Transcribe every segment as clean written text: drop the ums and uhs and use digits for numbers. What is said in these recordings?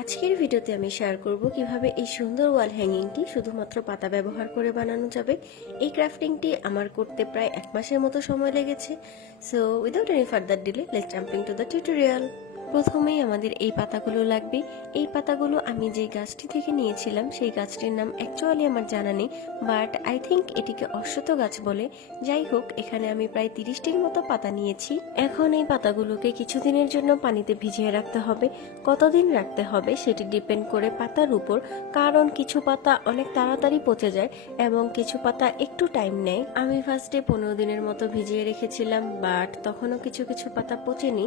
আজকের ভিডিওতে আমি শেয়ার করব কিভাবে এই সুন্দর ওয়াল হ্যাঙ্গিংটি শুধুমাত্র পাতা ব্যবহার করে বানানো যাবে। এই ক্রাফটিংটি আমার করতে প্রায় 1 মাসের মতো সময় লেগেছে। So without any further delay let's jump into the tutorial. প্রথমেই আমাদের এই পাতাগুলো লাগবে। এই পাতাগুলো আমি যে গাছটি থেকে নিয়েছিলাম সেই গাছটির নাম অ্যাকচুয়ালি আমার জানা নেই, বাট আই থিঙ্ক এটিকে অশ্বত্থ গাছ বলে। যাই হোক, এখানে আমি প্রায় 30টির মতো পাতা নিয়েছি। এখন এই পাতাগুলোকে কিছুদিনের জন্য পানিতে ভিজিয়ে রাখতে হবে। কতদিন রাখতে হবে সেটি ডিপেন্ড করে পাতার উপর, কারণ কিছু পাতা অনেক তাড়াতাড়ি পচে যায় এবং কিছু পাতা একটু টাইম নেয়। আমি ফার্স্টে 15 দিনের মতো ভিজিয়ে রেখেছিলাম, বাট তখনও কিছু কিছু পাতা পচেনি।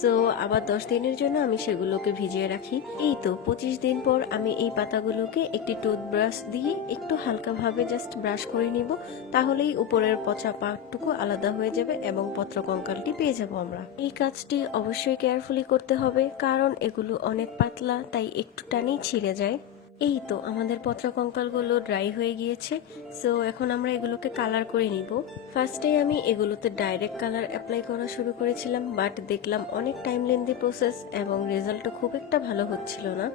সো আবার 10 দিনের জন্য আমি সেগুলোকে ভিজিয়ে রাখি। এই তো 25 দিন পর আমি এই পাতাগুলোকে একটি টুথব্রাশ দিয়ে একটু হালকাভাবে জাস্ট ব্রাশ করে নিব। তাহলেই উপরের পচা পাটটুকু আলাদা হয়ে যাবে এবং পত্র কঙ্কালটি পেয়ে যাব আমরা। এই কাজটি অবশ্যই কেয়ারফুলি করতে হবে, কারণ এগুলো অনেক পাতলা, তাই একটু টানেই ছিঁড়ে যায়। এই তো আমাদের পত্র কঙ্কালগুলো ড্রাই হয়ে গিয়েছে। সো এখন আমরা এগুলোকে কালার করে নিব। ফার্স্টে আমি এগুলোতে ডাইরেক্ট কালার অ্যাপ্লাই করা শুরু করেছিলাম, বাট দেখলাম অনেক টাইম লেন্দি প্রসেস এবং রেজাল্টও খুব একটা ভালো হচ্ছিল না।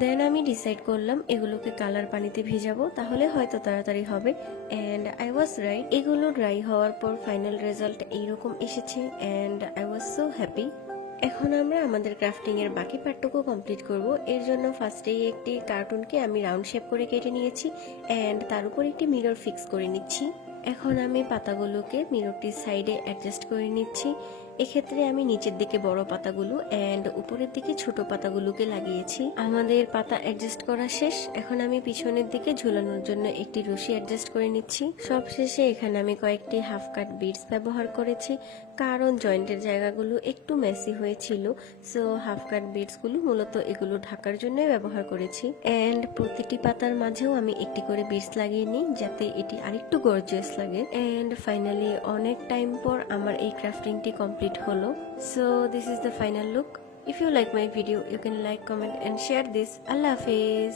দেন আমি ডিসাইড করলাম এগুলোকে কালার পানিতে ভিজাবো, তাহলে হয়তো তাড়াতাড়ি হবে। And I was right. এগুলো ড্রাই হওয়ার পর ফাইনাল রেজাল্ট এইরকম এসেছে and I was so happy. এখন আমরা আমাদের ক্রাফটিং এর বাকি পার্টটুকু কমপ্লিট করব। এর জন্য ফার্স্টেই একটি কার্টুনকে আমি রাউন্ড শেপ করে কেটে নিয়েছি অ্যান্ড তার উপর একটি মিরর ফিক্স করে নিচ্ছি। এখন আমি পাতাগুলোকে মিররটির সাইডে অ্যাডজাস্ট করে নিচ্ছি। এক্ষেত্রে আমি নিচের দিকে বড় পাতাগুলো এন্ড উপরের দিকে ছোট পাতাগুলোকে লাগিয়েছি। আমাদের পাতা অ্যাডজাস্ট করা শেষ। এখন আমি পিছনের দিকে ঝুলানোর জন্য একটি রশি অ্যাডজাস্ট করে নিচ্ছি। সব শেষে এখানে আমি কয়েকটি হাফ কাট বিডস ব্যবহার করেছি, কারণ জয়েন্টের জায়গাগুলো একটু মেসি হয়েছিল। সো হাফ কাট বিডস গুলো মূলত এগুলো ঢাকার জন্য ব্যবহার করেছি। এন্ড প্রতিটি পাতার মাঝেও আমি একটি করে বিডস লাগিয়ে নিই, যাতে এটি আরেকটু গর্জিয়াস লাগে। এন্ড ফাইনালি অনেক টাইম পর আমার এই ক্রাফটিংটি কমপ্লিট হলো। So this is the final look. If you like my video, you can like, comment and share this. Allah Hafiz.